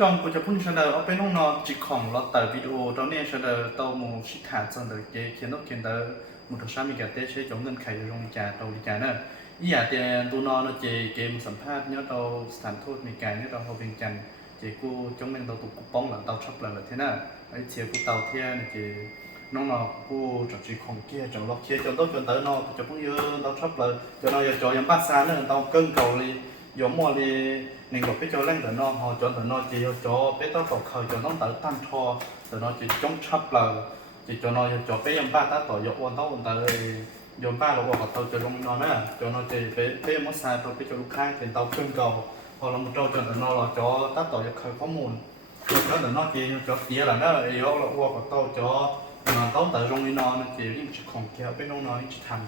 trong của chúng ta ở bên trong nó chỉ khoảng là tại video đó nên sẽ là tàu một chiếc thả trong đời cái khiến nó khiến tới một số sản phẩm cái sẽ chống ngân khai trong trà tàu đi trà nữa ý là tiền tụi nó chỉ cái một sản phẩm nhớ tàu sản xuất mình cái nhớ tàu học viên trần chỉ cô chống nên tàu tụ bóng là tàu shop là thế nào ấy chỉ cô tàu thế này chỉ nó cô chỉ khoảng kia chẳng lọc kia cho tốt cho tới nó cho cũng như tàu shop là cho nó cho em bắt xa nữa tàu cân cầu đi giống mò đi nên có cái cho lên tờ nó họ cho tờ nó chỉ cho bé tao tàu khởi cho nó tờ tan thò tờ nó chỉ chống chấp là chỉ cho nó cho bé em ba ta tàu dọc quan tàu tờ dòng ba là quan tàu cho trong nó nữa cho nó chỉ bé mất sai tàu bé cho lúc khai thì tàu cân cầu hoặc là một trâu cho tờ nó là cho ta tàu khởi có mùn cho tờ nó chỉ cho tía là nó là yếu là quan tàu cho tàu tờ trong nó chỉ những chiếc khổng kéo bên trong nó chỉ thành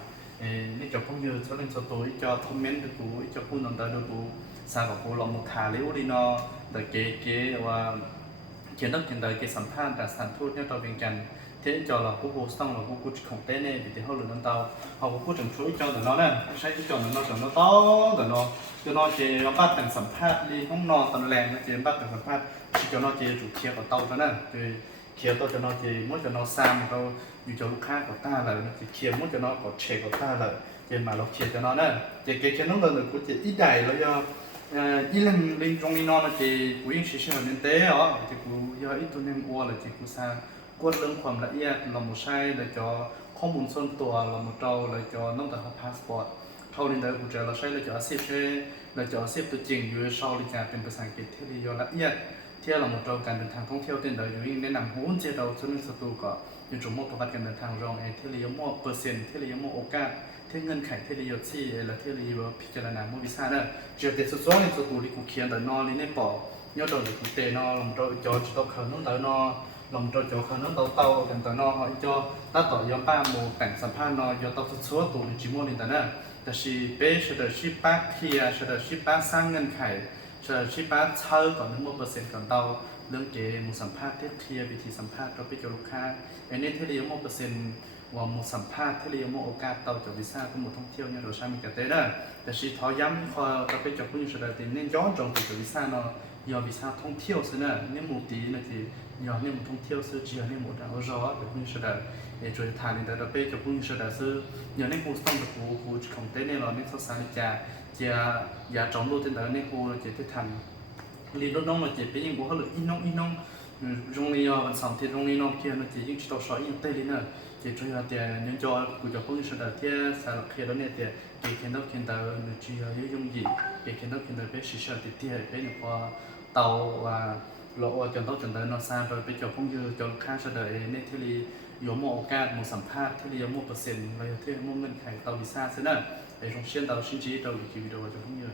นี่จะพุ่งยืดเล่นสตูจะคอมเมนต์ดูจะพูดนำตาดูสาวกับผู้ลองมุขาเลี้ยวดีนอแต่เก๋ว่าเขียนต้องเขียนแต่เก๋สัมภาษณ์แต่สถานทูตเนี่ยเราเป็นกันเที่จอเราผู้ต้องเราผู้ของเต้เนี่ยที่เขาหลุดน้ำเตาเขาผู้ถึงช่วยจอแต่นอเนี่ยใช้จอแต่นอจอแต่ต้อแต่นอจะนอเจเราบ้านแต่งสัมภาษณ์ดีห้องนอนตอนแรงนะเจบ้านแต่งสัมภาษณ์จะนอเจจุดเทียบกับเตาแล้วนั่นคือเขียวตัวจะนอเจมั่วจะนอซ้ำเราอยู่จะลูกค้ากับตาเลยเขียวมั่วจะนอกับเชกกับตาเลยเจมาเราเขียวจะนอเนี่ยเจเขียวน้องเดินหรือกูเจอีใหญ่แล้วยอีเล่นตรงนี้นอนเจกูยิ่งเชื่อเน้นเต้อ๋อเจกูย่ออีตัวเน้นอ้วนเลยเจกูซากดเรื่องความละเอียดเราไม่ใช่เลยจอข้อมูลส่วนตัวเราไม่เจ้าเลยจอน้องแต่เขาพาสปอร์ตเท่านี้เลยกูจะเราใช้เลยจออาชีพใช่เลยจออาชีพตัวจริงอยู่ชาวลิจาเป็นภาษาอังกฤษที่ดีละเอียดเที่ยวเราหมดเราการเดินทางท่องเที่ยวเต้นเดินอยู่ยิ่งแนะนำหุ้นเจเราส่วนสตูก็ยังจุ่มมั่วประวัติการเดินทางรองที่เรียกมั่วเปอร์เซ็นต์ที่เรียกมั่วโอกาสที่เงินไขที่เรียกที่และที่เรียกพิจารณามั่ววิชาเนี่ยเจอแต่สุดท้ายในสตูที่กูเขียนแต่นอนนี่ในปอยอดเรากูเตะนอนเราจอจุดตกเขาน้องเต๋อนอลมโจเขาน้องเตากันแต่นอเขาจอตัดต่อยอมป้าโมแต่งสัมภาษณ์นอยอตัดสุดท้ายตัวจิโม่นี่แต่เนี่ยแต่ชีเป้เฉลี่ยชีป้าเทียเฉลี่ยชีป้าสร้างเงินไขเฉลี่ยชีป้าเช่าก่อน1%ก่อนเตาเรื่องเกมสัมภาษณ์เทียวิธีสัมภาษณ์เราไปเจอลูกค้าอันนี้เทเลียม1%ว่าหมดสัมภาษณ์เทเลียมโอกาสเตาจากวีซ่าก็หมดท่องเที่ยวเนี่ยเราใช้มีกระเตได้แต่ชีทอย้ำพอเราไปจากผู้หญิงเฉลี่ยตีเน้นย้อนตรงจากวีซ่าเนาะยอวีซ่าท่องเที่ยวซึ่งเนี่ยหมู่ตีนะทียอเนี่ยหมู่ท่องเที่ยวซึ่งเจียเนี่ยหมู่ดาวรอจากผู้หญิงเฉลี่ยช่วยทานในแต่เราไปจากผู้หญิงเฉลี่ยซึ่งยอเนี่ยผู้ต้องจากผู้ของเต้เนี่ยเราเนี่ยสถานการณ์จะอย่าจองรูที่แต่เนี่ยผู้จะที่ทันลีรถน้องมาเจ็บไปยิ่งกว่าเขาเลยอีน้องตรงนี้วันเสาร์ที่ตรงนี้น้องเคียนจะยิ่งต่อสอยยิ่งเต้เลยเนี่ยจะช่วยแต่เนื้อจอกูจะพูดเสด็จที่สารเคียนแล้วเนี่ยแต่เกี่ยนต้องเคียนแต่เนื้อจียุ่งยิ่งเกี่ยนต้องเคียนแต่เป็นสิเสด็จที่เป็นพอเตาว่าเราจนต้องจนแต่นอซาโดยไปจบพงยืจนค่าเสด็จเนี่ยที่รียมโอกาสมุสัมภาษณ์ที่รียมเปอร์เซ็นต์เราที่มุ่งเงินไขเตาวิซ่าซึ่งนั่นไอ้ตรงเช่นเตาชิ้นจีเราอยู่กี่วิดีโอจะพงยื